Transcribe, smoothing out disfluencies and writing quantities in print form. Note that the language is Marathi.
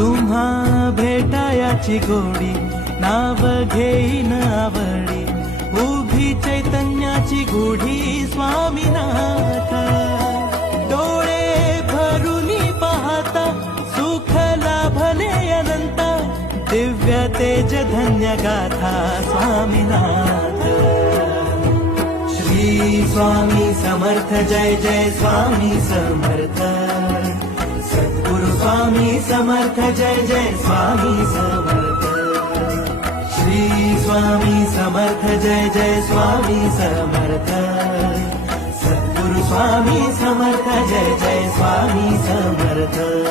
तुम्हा भेटायाची गोडी नाव घेईन आवडी उभी चैतन्याची गुढी स्वामीनाथ डोळे भरूनी पाहता सुख लाभले अनंत दिव्य तेज धन्य गाथा स्वामीनाथ श्री स्वामी समर्थ जय जय स्वामी समर्थ सद्गुरु स्वामी समर्थ जय जय स्वामी समर्थ श्री स्वामी समर्थ जय जय स्वामी समर्थ सद्गुरु स्वामी समर्थ जय जय स्वामी समर्थ